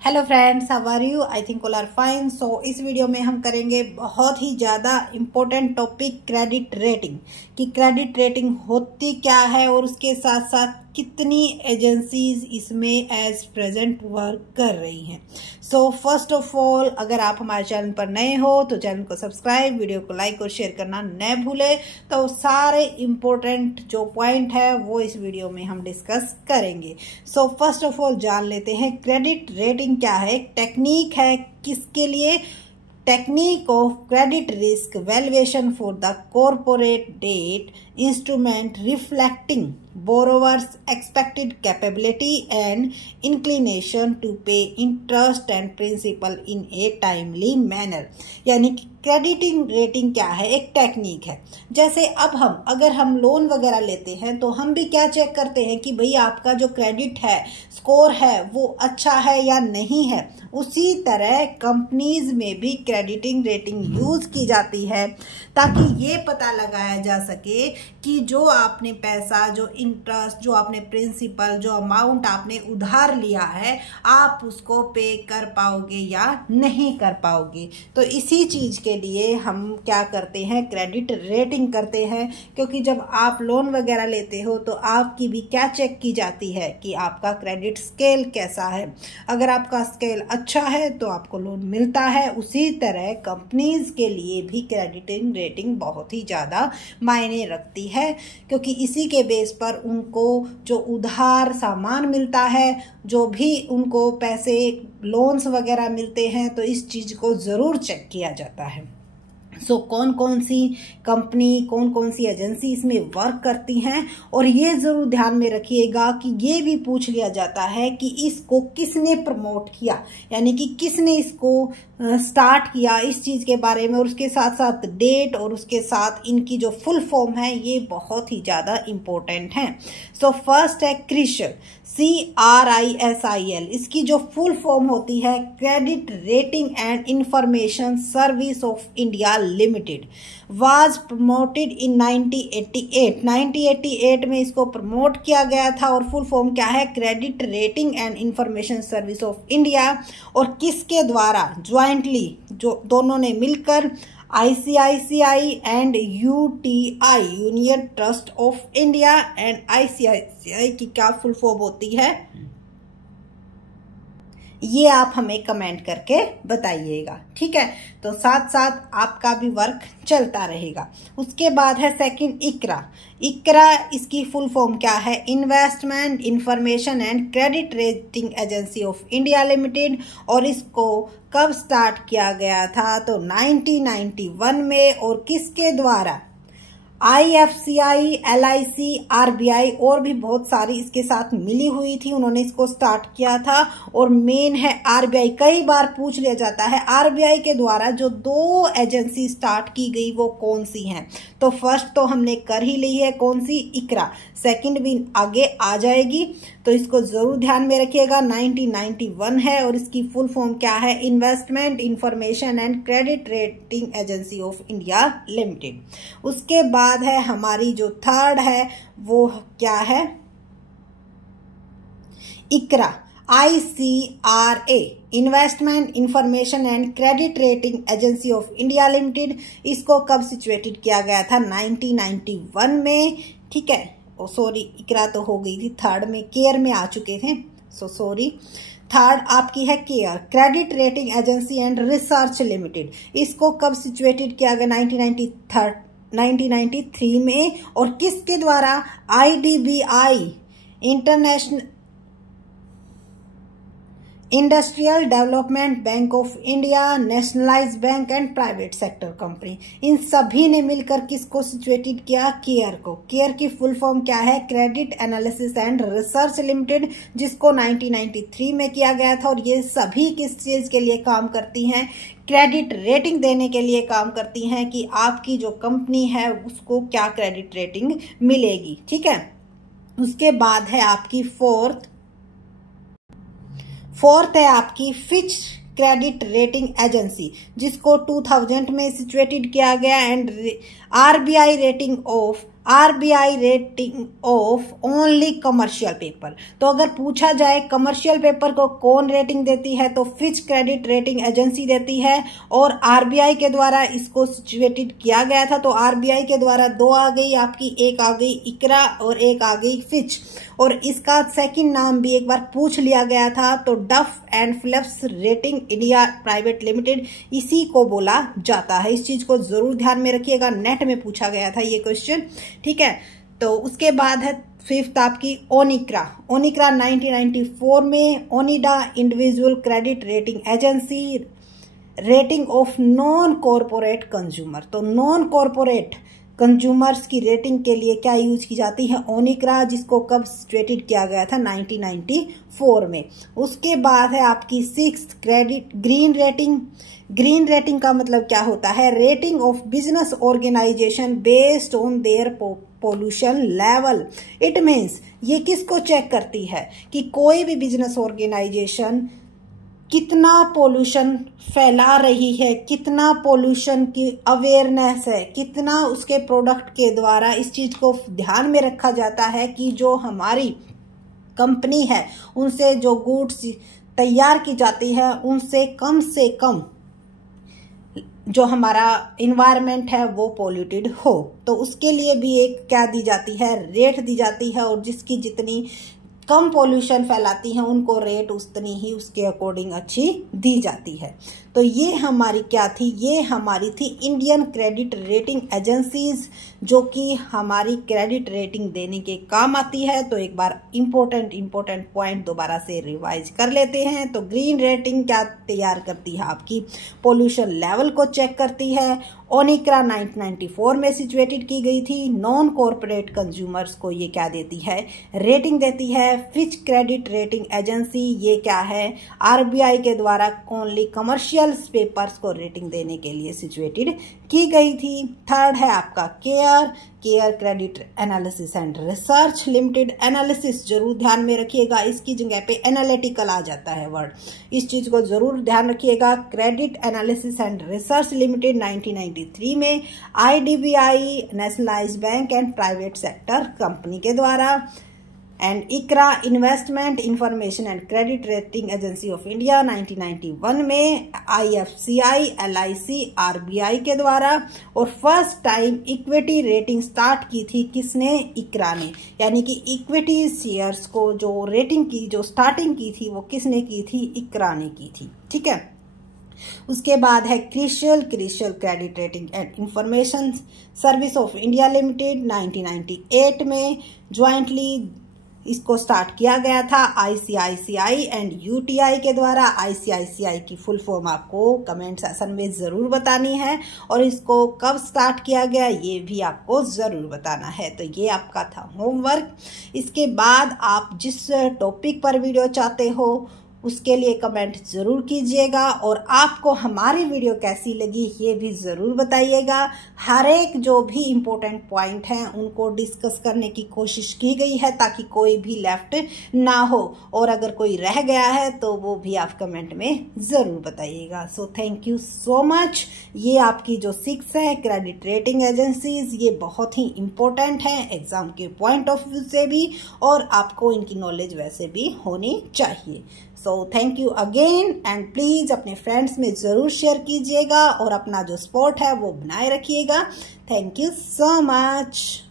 Hello friends, how are you? I think all are fine. So इस video में हम करेंगे बहुत ही ज़्यादा इम्पोर्टेंट टॉपिक क्रेडिट रेटिंग कि क्रेडिट रेटिंग होती क्या है और उसके साथ साथ कितनी एजेंसीज इसमें एज प्रेजेंट वर्क कर रही हैं। सो फर्स्ट ऑफ ऑल, अगर आप हमारे चैनल पर नए हो तो चैनल को सब्सक्राइब, वीडियो को लाइक और शेयर करना न भूलें। तो सारे इम्पोर्टेंट जो पॉइंट है वो इस वीडियो में हम डिस्कस करेंगे। सो फर्स्ट ऑफ ऑल जान लेते हैं क्रेडिट रेटिंग क्या है। टेक्निक है किसके लिए? Technique of credit risk valuation for the corporate debt instrument reflecting borrower's expected capability and inclination to pay interest and principal in a timely manner। यानी कि क्रेडिटिंग रेटिंग क्या है? एक टेक्निक है। जैसे अब अगर हम लोन वगैरह लेते हैं तो हम भी क्या चेक करते हैं कि भाई आपका जो क्रेडिट है, स्कोर है, वो अच्छा है या नहीं है। उसी तरह कंपनीज में भी क्रेडिटिंग रेटिंग यूज की जाती है ताकि ये पता लगाया जा सके कि जो आपने पैसा, जो इंटरेस्ट, जो आपने प्रिंसिपल, जो अमाउंट आपने उधार लिया है, आप उसको पे कर पाओगे या नहीं कर पाओगे। तो इसी चीज के लिए हम क्या करते हैं? क्रेडिट रेटिंग करते हैं। क्योंकि जब आप लोन वगैरह लेते हो तो आपकी भी क्या चेक की जाती है कि आपका क्रेडिट स्केल कैसा है। अगर आपका स्केल अच्छा है तो आपको लोन मिलता है। उसी तरह कंपनीज के लिए भी क्रेडिटिंग रेटिंग बहुत ही ज्यादा मायने रखती है, क्योंकि इसी के बेस पर उनको जो उधार सामान मिलता है, जो भी उनको पैसे लोन्स वगैरह मिलते हैं, तो इस चीज को जरूर चेक किया जाता है। सो कौन कौन सी कंपनी, कौन कौन सी एजेंसी इसमें वर्क करती हैं, और ये जरूर ध्यान में रखिएगा कि ये भी पूछ लिया जाता है कि इसको किसने प्रमोट किया, यानी कि किसने इसको स्टार्ट किया, इस चीज के बारे में, और उसके साथ साथ डेट और उसके साथ इनकी जो फुल फॉर्म है, ये बहुत ही ज्यादा इंपॉर्टेंट है। सो फर्स्ट है क्रिसल, CRISIL। इसकी जो फुल फॉर्म होती है credit rating and information service of India limited, was promoted इन 1988। 1988 में इसको प्रमोट किया गया था। और फुल फॉर्म क्या है? Credit rating and information service of India. और किसके द्वारा? ज्वाइंटली, जो दोनों ने मिलकर ICICI and UTI, union trust of India and ICICI की क्या फुल फॉर्म होती है, ये आप हमें कमेंट करके बताइएगा। ठीक है, तो साथ साथ आपका भी वर्क चलता रहेगा। उसके बाद है सेकंड इकरा। इकरा, इसकी फुल फॉर्म क्या है? Investment information and credit rating agency of India limited. और इसको कब स्टार्ट किया गया था? तो 1991 में। और किसके द्वारा? IFCI, LIC, RBI और भी बहुत सारी इसके साथ मिली हुई थी, उन्होंने इसको स्टार्ट किया था। और मेन है RBI। कई बार पूछ लिया जाता है RBI के द्वारा जो 2 एजेंसी स्टार्ट की गई वो कौन सी हैं। तो फर्स्ट तो हमने कर ही ली है, कौन सी? इकरा। सेकंड भी आगे आ जाएगी, तो इसको जरूर ध्यान में रखिएगा। 1991 है। और इसकी फुल फॉर्म क्या है? Investment information and credit rating agency of India limited. उसके बाद है हमारी जो थर्ड है वो क्या है? इकरा, ICRA, investment information and credit rating agency of India limited. इसको कब सिचुएटेड किया गया था? 1991 में। ठीक है, सॉरी, इकरा तो हो गई थी, थर्ड में केयर में आ चुके थे, सो सॉरी। थर्ड आपकी है care, credit rating agency and research limited. इसको कब सिचुएटेड किया गया? 1993 में। और किसके द्वारा? IDBI, international industrial development bank of India, nationalised bank and private sector company. इन सभी ने मिलकर किसको सिचुएटेड किया? केयर को। केयर की फुल फॉर्म क्या है? Credit analysis and research limited, जिसको 1993 में किया गया था। और ये सभी किस चीज के लिए काम करती हैं? क्रेडिट रेटिंग देने के लिए काम करती हैं कि आपकी जो कंपनी है उसको क्या क्रेडिट रेटिंग मिलेगी। ठीक है, उसके बाद है आपकी फोर्थ है आपकी फिच क्रेडिट रेटिंग एजेंसी, जिसको 2000 में सिचुएटेड किया गया। And RBI rating of RBI rating of only commercial paper. तो अगर पूछा जाए कमर्शियल पेपर को कौन रेटिंग देती है तो फिच क्रेडिट रेटिंग एजेंसी देती है, और आरबीआई के द्वारा इसको सिचुएटेड किया गया था। तो आरबीआई के द्वारा दो आ गई आपकी, एक आ गई इकरा और एक आ गई फिच, और इसका सेकंड नाम भी एक बार पूछ लिया गया था, तो Duff and Phelps rating India private limited इसी को बोला जाता है। इस चीज को जरूर ध्यान में रखिएगा, नेट में पूछा गया था ये क्वेश्चन, ठीक है। तो उसके बाद है फिफ्थ आपकी ओनिक्रा। ओनिक्रा 1994 में Onida individual credit rating agency rating of non corporate consumer. तो नॉन कॉरपोरेट कंज्यूमर्स की रेटिंग के लिए क्या यूज की जाती है, ओनिक्रा, जिसको कब सिचुएटेड किया गया था 1994 में। उसके बाद है आपकी sixth credit green rating. Green rating का मतलब क्या होता है, rating of business organisation based on their pollution level. It means ये किसको चेक करती है कि कोई भी बिजनेस ऑर्गेनाइजेशन कितना पोल्यूशन फैला रही है, कितना पोल्यूशन की अवेयरनेस है, कितना उसके प्रोडक्ट के द्वारा इस चीज को ध्यान में रखा जाता है कि जो हमारी कंपनी है उनसे जो गुड्स तैयार की जाती है उनसे कम जो हमारा इन्वायरमेंट है वो पोल्यूटेड हो। तो उसके लिए भी एक क्या दी जाती है, रेट दी जाती है, और जिसकी जितनी कम पोल्यूशन फैलाती हैं उनको रेट उतनी ही उसके अकॉर्डिंग अच्छी दी जाती है। तो ये हमारी क्या थी, ये हमारी थी इंडियन क्रेडिट रेटिंग एजेंसीज, जो कि हमारी क्रेडिट रेटिंग देने के काम आती है। तो एक बार इम्पोर्टेंट पॉइंट दोबारा से रिवाइज कर लेते हैं। तो ग्रीन रेटिंग क्या तैयार करती है, आपकी पोल्यूशन लेवल को चेक करती है। ओनिक्रा 1994 में सिचुएटेड की गई थी। नॉन कॉर्पोरेट कंज्यूमर्स को ये क्या देती है, रेटिंग देती है। फिच क्रेडिट रेटिंग एजेंसी ये क्या है, आरबीआई के द्वारा ओनली कमर्शियल पेपर्स को रेटिंग देने के लिए सिचुएटेड की गई थी। थर्ड है आपका care credit analysis and research limited. Analysis जरूर ध्यान में रखिएगा, इसकी जगह पे एनालिटिकल आ जाता है वर्ड, इस चीज को जरूर ध्यान रखिएगा। Credit analysis and research limited 1993 में IDBI nationalised bank and private sector company के द्वारा। And ICRA investment information and credit rating agency of India 1991 में आईएफसीआई एलआईसी आरबीआई के द्वारा। और first time equity rating start की थी किसने, इकरा ने, यानी कि इक्विटी शेयर्स को जो रेटिंग की जो स्टार्टिंग की थी वो किसने की थी, इकरा ने की थी, ठीक है। उसके बाद है crucial credit rating and information service of India limited 1998 में ज्वाइंटली इसको स्टार्ट किया गया था आईसीआईसीआई एंड यूटीआई के द्वारा। आईसीआईसीआई की फुल फॉर्म आपको कमेंट सेक्शन में जरूर बतानी है, और इसको कब स्टार्ट किया गया ये भी आपको जरूर बताना है। तो ये आपका था होमवर्क। इसके बाद आप जिस टॉपिक पर वीडियो चाहते हो उसके लिए कमेंट जरूर कीजिएगा, और आपको हमारी वीडियो कैसी लगी ये भी जरूर बताइएगा। हर एक जो भी इम्पोर्टेंट पॉइंट हैं उनको डिस्कस करने की कोशिश की गई है ताकि कोई भी लेफ्ट ना हो, और अगर कोई रह गया है तो वो भी आप कमेंट में जरूर बताइएगा। So thank you so much. ये आपकी जो 6 है क्रेडिट रेटिंग एजेंसीज, ये बहुत ही इम्पोर्टेंट है एग्जाम के पॉइंट ऑफ व्यू से भी, और आपको इनकी नॉलेज वैसे भी होनी चाहिए। So thank you again, and please अपने फ्रेंड्स में जरूर शेयर कीजिएगा, और अपना जो सपोर्ट है वो बनाए रखिएगा। Thank you so much.